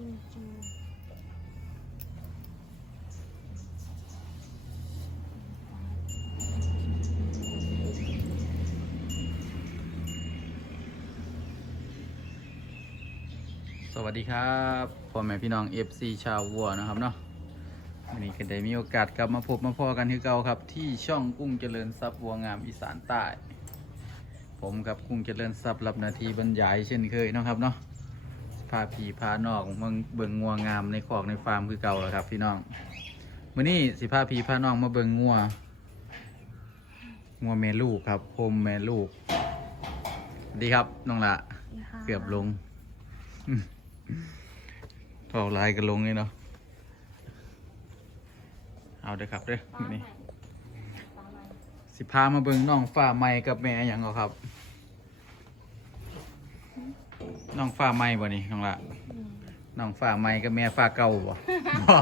กินจูสวัสดีครับพ่อแม่พี่น้อง FC ชาววัวนะครับเนาะวันนี้ก็ได้มีโอกาสกลับมาพบมาพอกันที่เก่าครับ ที่ช่องกุ้งเจริญทรัพย์วัวงามอีสานใต้ ผมกับกุ้งเจริญทรัพย์รับหนาทีบรรยายเช่นเคยนะครับเนาะ พาผีพานอกเมืองเบิ่งงัวงามในคอกในฟาร์มคือเก่าแล้วครับ พี่น้องมื้อนี้สิพาผีพาน้องมาเบิ่งงัวงัวแม่ลูกครับโคมแม่ลูกสวัสดีครับน้องละเกือบลงเท่าลายกันลงเลยเนาะเอาเด้อครับเด้อปลามื้อใหม่นี่ปลาใหม่สิพามาเบิ่งน้องฟ้าใหม่กับแม่หยังเอาครับ น้องฟ้าใหม่บ่นี่น้องละอืมน้องฟ้าใหม่กับแม่ฟ้าเก่าบ่บ่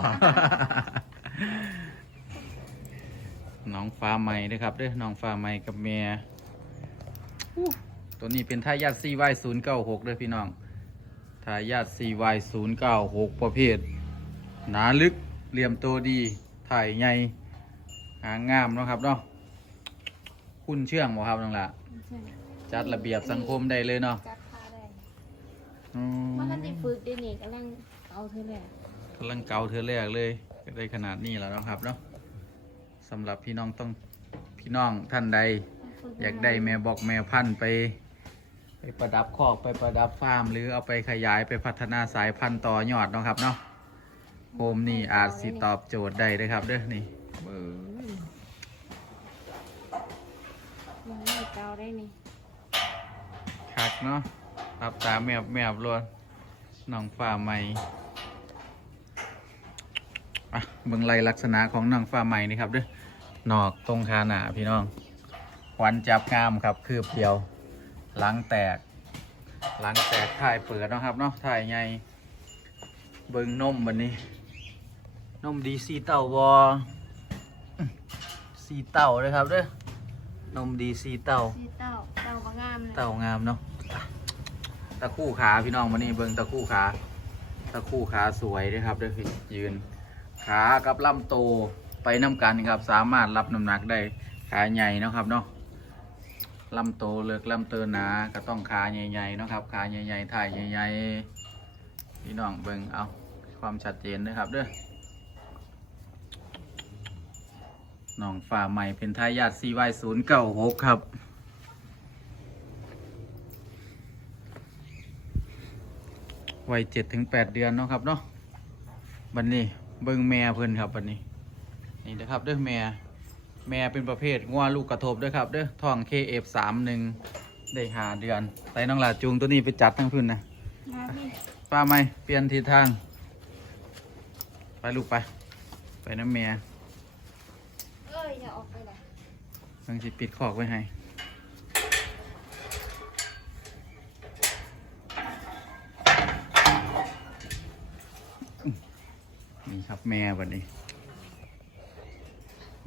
น้องฟ้าใหม่เด้อครับเด้อน้องฟ้าใหม่กับแม่อู้ตัวนี้เป็นทายาท CY096 เด้อพี่น้องทายาท CY096 ประเภท หนาลึกเหลี่ยมตัวดีถ่ายใหญ่หางงามเนาะครับเนาะคุณเชื่องบ่ครับน้องละไม่ใช่จัดระเบียบสังคมได้เลยเนาะ จัด พาได้อืมมันก็ติฝึกเดยวนี่กำลังเอาเธอแหละกำลังเกาเธอแรกเลยก็ได้ขนาดนี้แล้วเนาะครับเนาะสำหรับพี่น้องต้องพี่น้องท่านใดฝึอยากได้แม่บอกแม่พันธุ์ไป ไปประดับคอกไปประดับฟาร์ม หรือเอาไปขยายไปพัฒนาสายพันธุ์ต่อยอดเนาะครับเนาะโฮมนี่อาจสิตอบโจทย์ได้เลยครับ เด้อนี่เบิ่งยังไม่เกาได้นี่คักเนาะ รับตาแมบแมบรวนน้องฟ้าใหม่อะเบิ่งไล่ลักษณะของน้องฟ้าใหม่นี่ครับเด้อนอกตรงคาหนาพี่น้องขวัญจับงามครับ คืบเดียว หลังแตก หลังแตกถ่ายเปิดเนาะครับเนาะถ่ายไงเบิ่งนมบันนี้ นมดีซีเต่าวอซีเต่าเลยครับเด้อนมดีซีเต่าสีเต้าเต้าบางงามเลยเต่างามเนาะ ตะคู่ขาพี่น้องวันนี้เบิ่งตะคู่ขา ตะคู่ขาสวยด้วยครับเด้อคือยืน ขากับลำโตไปน้ำกันครับสามารถรับน้ำหนักได้ขาใหญ่นะครับเนาะลำโตเลิกลำเตอหนาก็ต้องขาใหญ่ๆนะครับขาใหญ่ๆถ่ายใหญ่ๆพี่น้องเบิ่งเอาความชัดเจนนะครับเด้อน้องฝ่าใหม่เป็นทายาท CY096 ครับ วัยเจ็ดถึงแปดเดือนเนาะครับเนาะบันนี้เบิ่งแม่เพิ่นครับบันนี้ นี่นะครับเด้อแม่แม่เป็นประเภทงัวลูกกระทบเด้อครับเด้อท้อง KF สามหนึ่งได้หาเดือนไต่น้องหลาจูงตัวนี้ไปจัดทั้งพื้นนะมาพี่ป้าไหมเปลี่ยนทิศทาง ไปลูกไป ไปน้ำแม่เอ้ยอย่าออกไปเลยต้องสิปิดคอกไว้ให้ นี่ครับ แม่บัดนี้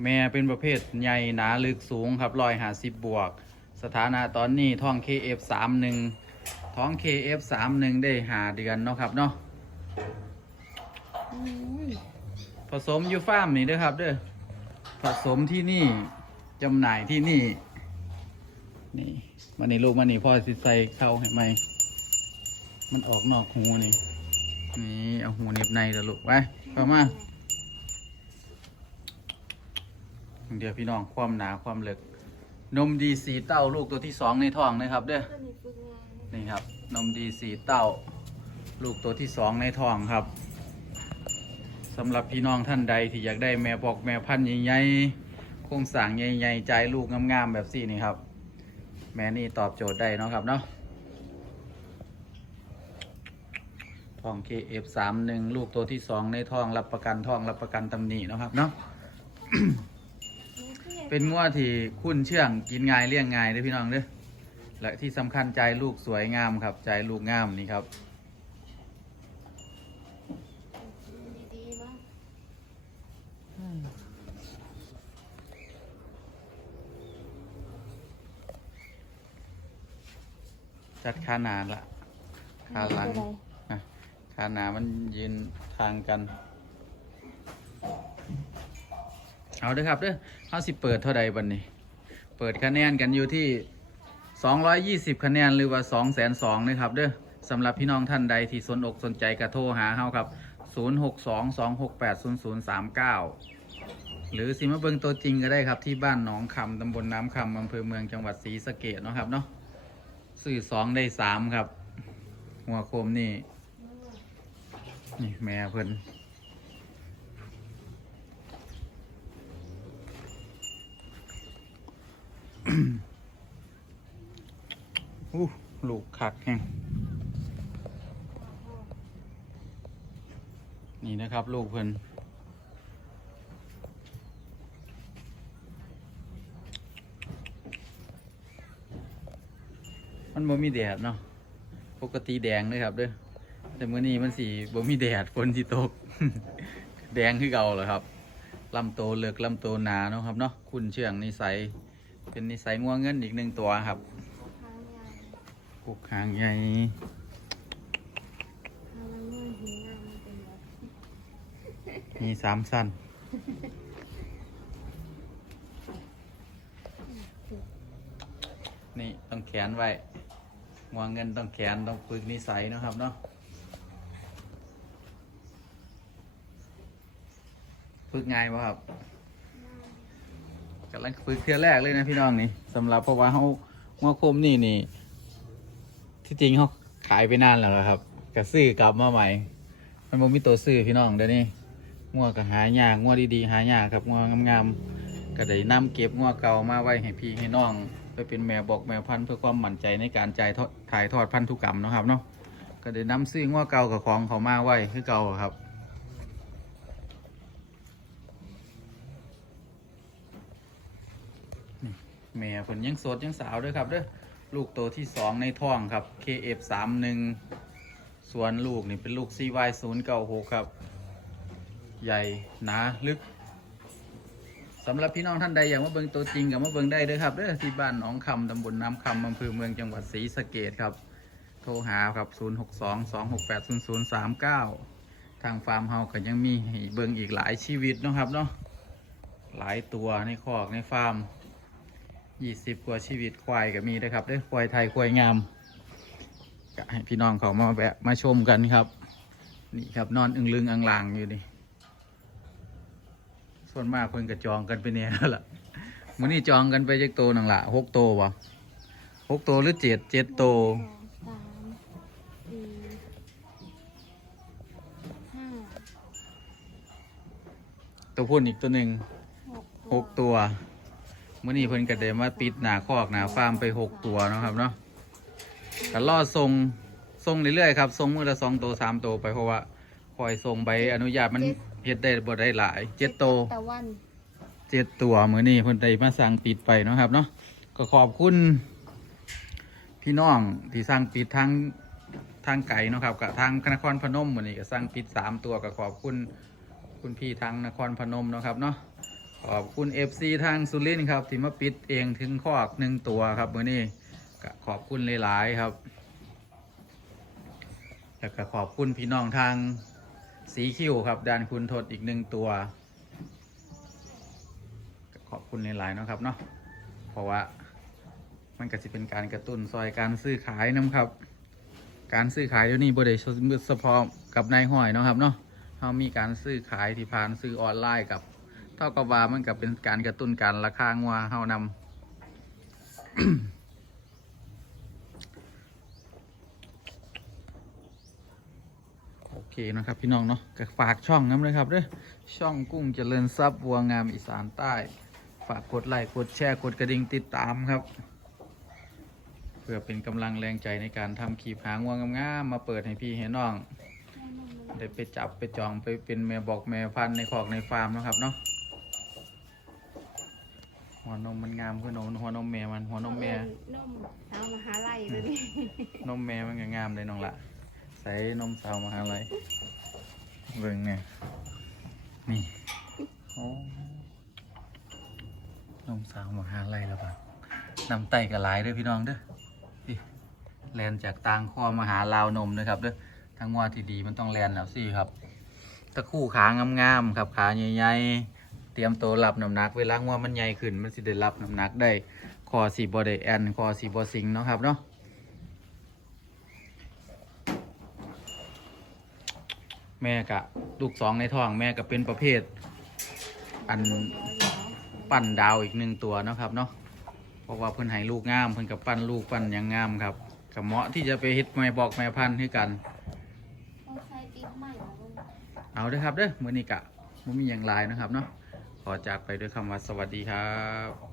แม่เป็นประเภทใหญ่หนาลึกสูงครับรอยหาสิบบวก สถานะตอนนี้ท้อง KF สามหนึ่งท้อง KF สามหนึ่งได้หาเดือนเนาะครับเนาะผสมยู่ฟาร์มนี่ด้อครับเด้อผสมที่นี่จำหน่ายที่นี่ นี่มันนี่ลูกมันนี่พ่อสิใส่เข้าให้ไหมมันออกนอกหูนี่ นี่เอาหูเน็บในเด้อลูกไปเข้ามาเดี๋ยวพี่น้องความหนาความเลึกนมดีสีเต้าลูกตัวที่สองในท้องนะครับเด้อนี่ครับ นมดีสีเต้า ลูกตัวที่สองในท้องครับสำหรับพี่น้องท่านใดที่อยากได้แม่บอกแม่พันธุ์ใหญ่ๆโครงสร้างใหญ่ๆใจลูกงามๆแบบสี่นี่ครับ แม่นี่ตอบโจทย์ได้เนาะครับเนาะ ทอง KF31 ลูกตัวที่สองในท้องรับประกันท้องรับประกันตำหนิเนาะครับเนาะ เป็นงัวที่คุ้นเชื่องกินง่ายเลี้ยงง่ายเด้อพี่น้องเด้อและที่สำคัญใจลูกสวยงามครับ ใจลูกงามนี่ครับดีๆบ้างจัดขาหนาละขาหลังไม่เป็นไรนะ ขาหนามันยืนทางกัน เอาเด้อครับเด้อเขาสิเปิดเท่าใดบันนี้ เปิดคะแนนกันอยู่ที่ 220 คะแนนหรือว่า 2 2 0 0 0นะครับเด้อสำหรับพี่น้องท่านใดที่สนอกสนใจกระโทรหาเฮาครับ 0622680039 หรือสิมาเบิงตัวจริงก็ได้ครับที่บ้านหนองคำตำบลน้ำคำอำเภอเมืองจังหวัดศรีสะเกดเนาะครับเนาะสื่อสองได้สามครับ หัวโคมนี่ นี่แม่เพิ่นอู้ลูกคักแห้งนี่นะครับ ลูกเพิ่นมันบ่มีแดดเนาะ ปกติแดงเลยครับเด้อ แต่มื้อนี้มันสีบ่มีแดดฝนสิตก แดงคือเก่าเหรอครับลำโตเลือกลำโตหนาเนาะครับเนาะคุณเชื่องนิสัยเป็นนิสัยง่วงเงินอีกหนึ่งตัวครับกุกหางใหญ่มีสามสั้นนี่ต้องแขนไว้งวงเงินต้องแขนต้องฝึกนิสัยนะครับเนาะ ฝึกง่ายป่ะครับกำลังฝึกเทือแรกเลยนะพี่น้องนี่สำหรับเพราะว่าเขางวคมนี่นี่ ที่จริงเขาขายไปนานแล้วล่ะครับกระซื้อกลับมาใหม่ มันบ่มีตัวซื้อพี่น้องเดี๋ยวนี้งัวก็หายากงัวดีๆหายากครับงัวงามๆก็ได้นำเก็บงัวเก่ามาไว้ให้พี่ให้น้อง ไปเป็นแม่บอกแม่พันธุ์เพื่อความมั่นใจในการจ่ายทอดถ่ายทอดพันธุกรรมนะครับเนาะก็ได้นำซื้องัวเก่ากับของเขามาไว้คือเก่าครับ แม่เพิ่นยังสดยังสาวด้วยครับเด้อลูกโตที่สองในท้องครับ KF31 ส่วนลูกนี่เป็นลูก CY096 ครับ ใหญ่หนาลึกสำหรับพี่น้องท่านใดอยากมาเบิ่งตัวจริงกับมาเบิ่งได้ด้อครับเด้อที่บ้านหนองคำตำบลน้ำคำอำเภอเมืองจังหวัดศรีสะเกดครับ โทรหาครับ 0622680039 ทางฟาร์มเฮาก็ยังมีเบิ่งอีกหลายชีวิตนะครับเนาะหลายตัวในคอกในฟาร์ม 20กว่าชีวิตควายก็มีนะครับเด้อควายไทยควายงามก็ให้พี่น้องเขามาแวะมาชมกันครับ นี่ครับนอนอึงลึงอังลางอยู่นี่ส่วนมากเพิ่นก็จองกันไปเนี่ยแล้วล่ะมื้อนี้จองกันไปจักโตนังละหกโตวะหกโตหรือเจ็ดเจ็ดโตสองสามสี่ห้าตัวพุ่นอีกตัวหนึ่งหกหกตัว มื้อนี้เพิ่นก็ได้มาปิดหนาคอกหนาฟาร์มไปหกตัวเนาะครับเนาะก็รอส่งส่งเรื่อยๆครับส่งมื้อละสองโตสามโตไปเพราะว่าคอยส่งใบอนุญาตมันเฮ็ดได้บ่ได้หลายเจ็ดโตตะวันเจ็ดตัวมือนี้เพิ่นได้มาสั่งปิดไปเนาะครับเนาะก็ขอบคุณพี่น้องที่สั่งปิดทางทางไก่นาะครับกับทางนครพนมมือนี้ก็สั่งปิดสามตัวก็ขอบคุณคุณพี่ทางนครพนมเนาะครับเนาะ ขอบคุณเอฟซีทางสุรินครับ ที่มาปิดเองถึงคอกหนึ่งตัวครับมือนี้ขอบคุณหลาย ๆ ครับแล้วก็ขอบคุณพี่น้องทางสีคิวครับด้านคุณทศอีกหนึ่งตัว ขอบคุณหลายๆนะครับเนาะเพราะว่ามันก็จะเป็นการกระตุ้นซอยการซื้อขายน้ครับ การซื้อขายเดี๋ยวนี้บริษัทเฉพาะกับนายห้อยนะครับเนาะเขามีการซื้อขายที่ผ่านซื้อออนไลน์กับ ท่ากับว่ามันกับเป็นการกระตุ้นการราคางัวเฮานำโอเคนะครับพี่น้องเนาะก็ฝากช่องน้ำเลยครับเด้อช่องกุ้งเจริญทรัพย์วัวงามอีสานใต้ ฝากกดไลค์กดแชร์กดกระดิ่งติดตามครับ เพื่อเป็นกำลังแรงใจในการทำขีบหางวัวงามๆมาเปิดให้พี่ให้น้อง ได้ไปจับไปจองไปเป็นแม่บอกแม่พันในคอกในฟาร์มนะครับเนาะ หัวนมมันงามคือนมหัวนมแม่มันหัวนมแม่นมสาวมหาลัยเลยนี่นมแม่มันก็งามเลยน้องละใส่นมสาวมหาลัยเบิ่งเนี่ยนี่โอ้นมสาวมหาลัยแล้วปะนำไตกระหลายเด้อพี่น้องเด้อนี่แลนจากตางข้อมาหาลาวนมนะครับเด้อถ้างัวที่ดีมันต้องแลนแล้วสิครับตะคู่ขางามๆครับขาใหญ่ๆ เตรียมตัวรับน้ำหนัก เวลางัวมันใหญ่ขึ้น มันสิได้รับน้ำหนักได้คอสีบอดแอนคอสีบอสิงเนาะครับเนาะแม่กะลูกสองในท้องแม่ก็เป็นประเภท อันปั้นดาวอีกหนึ่งตัวเนาะครับเนาะเพราะว่าเพิ่นให้ลูกงามเพิ่นกับปั้นลูกปั้นหยังงามครับกับเหมาะที่จะไปเฮ็ดแม่บอกแม่พันธุ์ให้กันต้องใช้ติ๊กใหม่เหรอลูกเอาเด้อครับเด้อมื้อนี้กะบ่มีหยังหลายนะครับเนาะ ขอจากไปด้วยคำว่าสวัสดีครับ